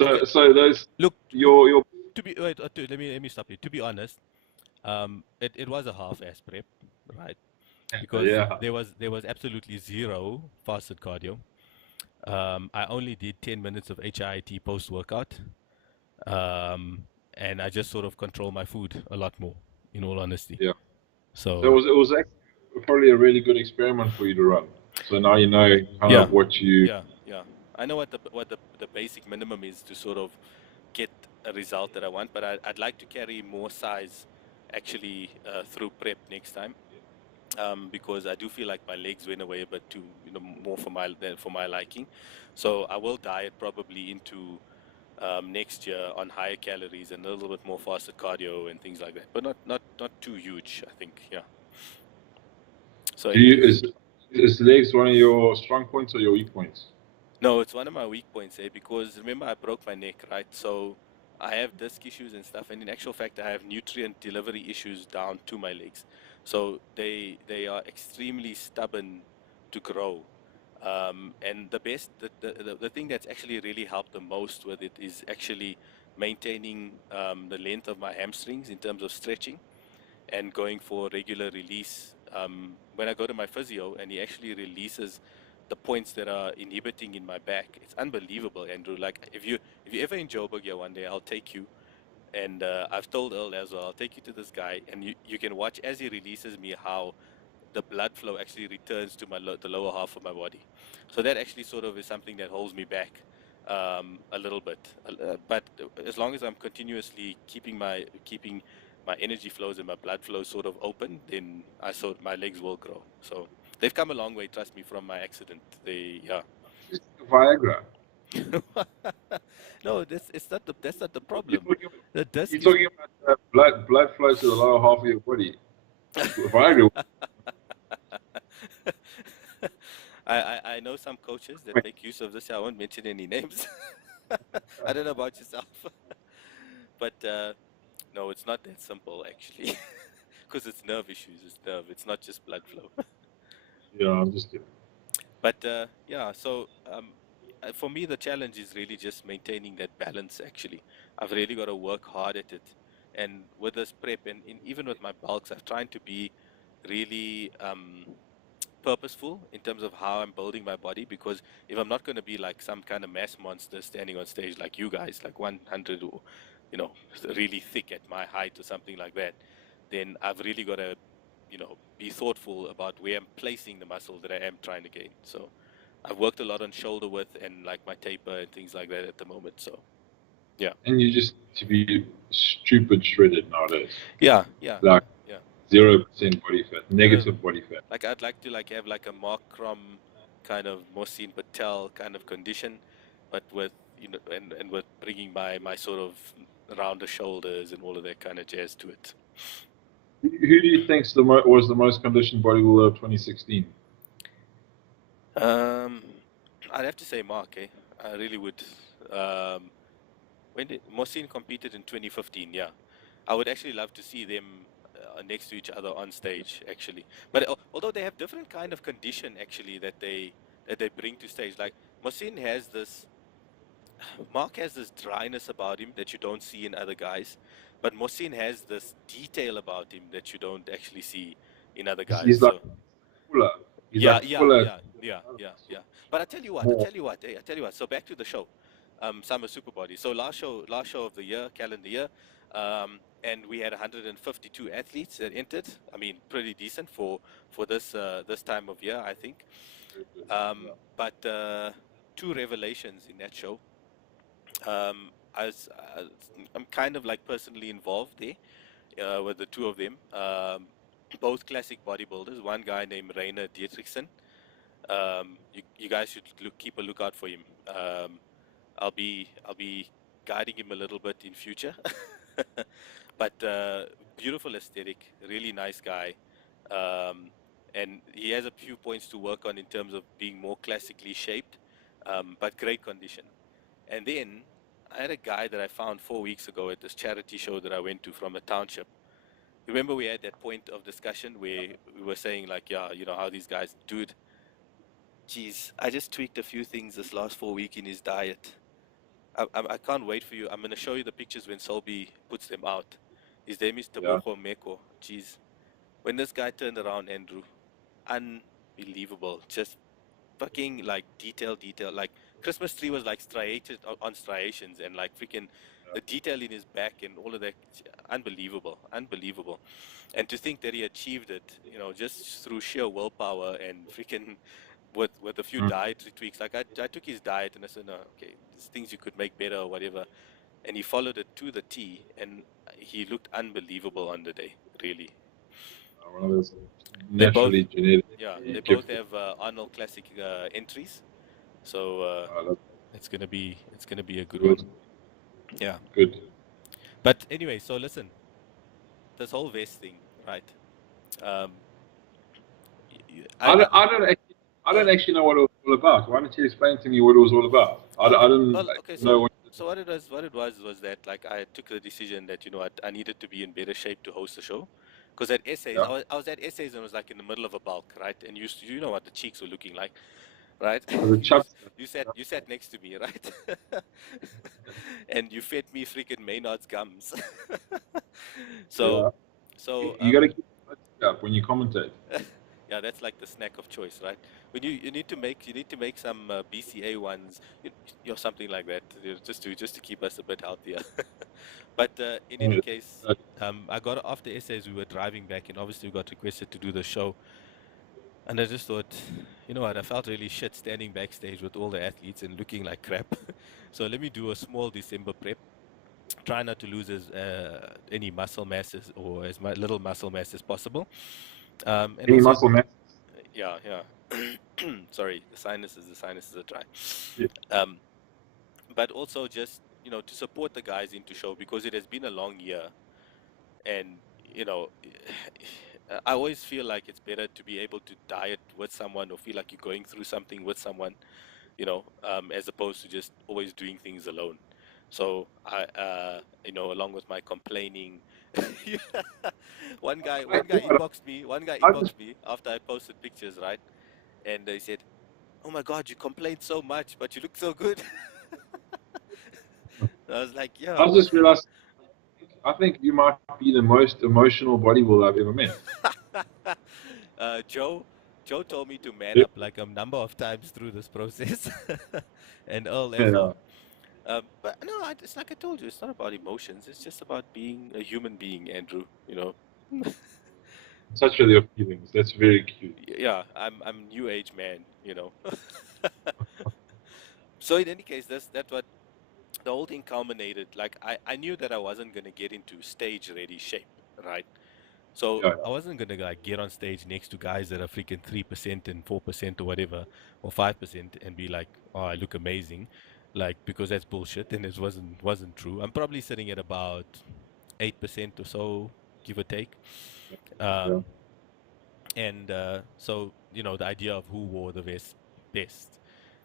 Okay, So those look, your to be wait, let me stop you. To be honest, it was a half-ass prep, right? Because yeah. there was absolutely zero fasted cardio. I only did 10 minutes of HIIT post-workout, um, and I just sort of control my food a lot more, in all honesty. Yeah. So So it was actually probably a really good experiment for you to run. So now you know kind yeah, of what you. yeah. I know what the basic minimum is to sort of get a result that I want, but I'd like to carry more size actually through prep next time. Because I do feel like my legs went away a bit too, more for my liking. So I will diet probably into next year on higher calories and a little bit more fasted cardio and things like that, but not too huge, I think. Yeah. So, Do you anyways, is legs one of your strong points or your weak points? no, it's one of my weak points, because remember I broke my neck, right? So I have disc issues and stuff, and in actual fact, I have nutrient delivery issues down to my legs. So they are extremely stubborn to grow. And the thing that's actually really helped the most with it is actually maintaining the length of my hamstrings in terms of stretching and going for regular release. When I go to my physio and he actually releases the points that are inhibiting in my back, it's unbelievable, Andrew. Like if you ever in Joburg here one day, I'll take you. And I've told Earl as well, I'll take you to this guy, and you can watch as he releases me how the blood flow actually returns to the lower half of my body. So that actually sort of is something that holds me back a little bit. But as long as I'm continuously keeping my energy flows and my blood flow sort of open, then my legs will grow. So they've come a long way, trust me, from my accident. They yeah. Just Viagra. No, that's not the You're problem. talking about, The you're disc is talking about blood flow to the lower half of your body. Viagra. I know some coaches that make use of this. I won't mention any names. I don't know about yourself, but no, it's not that simple actually, because it's nerve issues. It's nerve. It's not just blood flow. Yeah, I'm just kidding. But yeah, so for me, the challenge is really just maintaining that balance. Actually, I've really got to work hard at it. And with this prep, and even with my bulks, I've tried to be really purposeful in terms of how I'm building my body, because if I'm not going to be like some kind of mass monster standing on stage like you guys, like 100 or really thick at my height or something like that, then I've really got to be thoughtful about where I'm placing the muscle that I am trying to gain. So I've worked a lot on shoulder width and like my taper and things like that at the moment. So yeah, And you just to be stupid shredded nowadays. yeah, yeah, Like yeah. 0% body fat, No, no, negative body fat. like I'd like to like have like a Mark Krom kind of Krom Patel kind of condition, but with and with bringing my sort of rounder shoulders and all of that kind of jazz to it. Who do you think was the most conditioned bodybuilder of 2016? Um, I'd have to say Mark, eh? I really would. Um, when did Mohsin competed in 2015? Yeah, I would actually love to see them next to each other on stage, actually. But although they have different kind of condition actually that they bring to stage, like Mohsin has this Mark has this dryness about him that you don't see in other guys, but Mohsin has this detail about him that you don't actually see in other guys. He's like So fuller. He's yeah, like yeah, fuller. yeah, yeah, yeah, yeah. But More. I tell you what. So back to the show, Summer Superbody. So last show of the year, calendar year, and we had 152 athletes that entered. I mean, pretty decent for this time of year, I think. But two revelations in that show. I was, I'm kind of like personally involved there with the two of them. Both classic bodybuilders. One guy named Rainer Dietrichson. You guys should keep a lookout for him. I'll be guiding him a little bit in future. But beautiful aesthetic, really nice guy, um, and he has a few points to work on in terms of being more classically shaped, but great condition. And then I had a guy that I found 4 weeks ago at this charity show that I went to from a township. Remember we had that point of discussion where we were saying like, yeah, how these guys, dude, geez, I just tweaked a few things this last 4 week in his diet. I can't wait for you. I'm gonna show you the pictures when Solby puts them out. His name is Yeah. Tebogo Meko. Jeez, when this guy turned around, Andrew, unbelievable. Just fucking like detail. Like Christmas tree was like striated on striations, and like freaking the detail in his back and all of that. Unbelievable. And to think that he achieved it, just through sheer willpower and freaking with a few Mm. dietary tweaks. Like I took his diet and I said, no, okay, there's things you could make better or whatever. And he followed it to the T, and he looked unbelievable on the day. Really, One of those they both, naturally genetic yeah, they both gifted. have Arnold Classic entries, so That's it's gonna be a good one. good. Yeah, Good. but anyway, so listen, this whole vest thing, right? Um, I I don't actually know what it was all about. Why don't you explain to me what it was all about? well, I didn't well, okay, know. so what it was that like I took the decision that I needed to be in better shape to host the show, because at essays Yeah. I was at essays and it was like in the middle of a bulk, right? And you know what the cheeks were looking like, right? Was it chubby? You sat next to me, right? And you fed me freaking Maynard's gums. so Yeah. so You got to keep it up when you commentate. yeah, that's like the snack of choice, right? When you need to make some BCA ones, something like that, just to keep us a bit healthier. But in any case, I got after essays, we were driving back, and obviously we got requested to do the show, and I just thought, you know what, I felt really shit standing backstage with all the athletes and looking like crap. So let me do a small December prep. Try not to lose any muscle masses or as little muscle mass as possible. And Any also, muscle mass? yeah. Sorry, the sinuses are dry. Yeah. But also just, to support the guys into show, because it has been a long year, and I always feel like it's better to be able to diet with someone or feel like you're going through something with someone, as opposed to just always doing things alone. So along with my complaining, one guy I just inboxed me after I posted pictures, right? And they said, "Oh my God, you complained so much, but you look so good." I was like, I "Yo." just realized. I think you might be the most emotional bodybuilder I've ever met. Joe told me to man Yeah. up like a number of times through this process, and Earl as Yeah. well. But no, it's like I told you, it's not about emotions. It's just about being a human being, Andrew. Such are your feelings. That's very cute. Yeah, I'm new age man. So in any case, that's what the whole thing culminated. Like I knew that I wasn't gonna get into stage ready shape, right? So Yeah. I wasn't gonna like get on stage next to guys that are freaking 3% and 4% or whatever, or 5%, and be like, "Oh, I look amazing," like, because that's bullshit, and it wasn't true. I'm probably sitting at about 8% or so, give or take. Yeah. Um, and so the idea of who wore the vest best,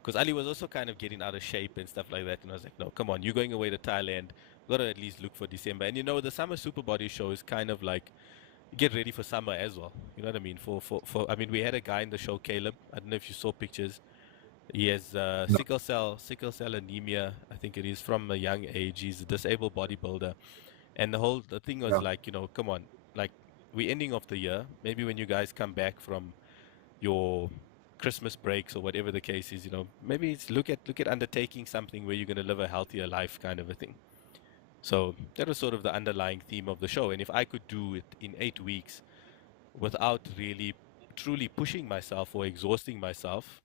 because Ali was also kind of getting out of shape and stuff like that, and I was like, no, come on, you're going away to Thailand, gotta at least look for December. And the summer Superbody show is kind of like get ready for summer as well. You know what I mean? For I mean, we had a guy in the show, Caleb. I don't know if you saw pictures. He has No. sickle cell anemia, I think it is, from a young age. He's a disabled bodybuilder, and the thing was Yeah. like, come on, like, we're ending of the year. Maybe when you guys come back from your Christmas breaks or whatever the case is, maybe it's look at undertaking something where you're going to live a healthier life, kind of a thing. So that was sort of the underlying theme of the show. And if I could do it in 8 weeks without really truly pushing myself or exhausting myself,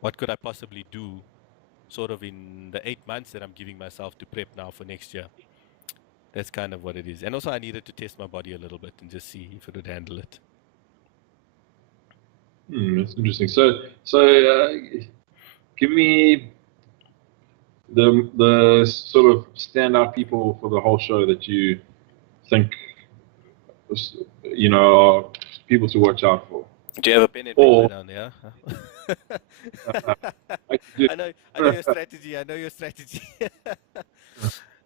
what could I possibly do sort of in the 8 months that I'm giving myself to prep now for next year? That's kind of what it is. And also I needed to test my body a little bit and just see if it would handle it. That's interesting. So give me the sort of standout people for the whole show that you think are people to watch out for. Do you have a pen and paper Or down there? I could do. I know your strategy. I know your strategy.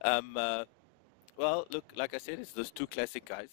um, well, look, like I said, it's those two classic guys.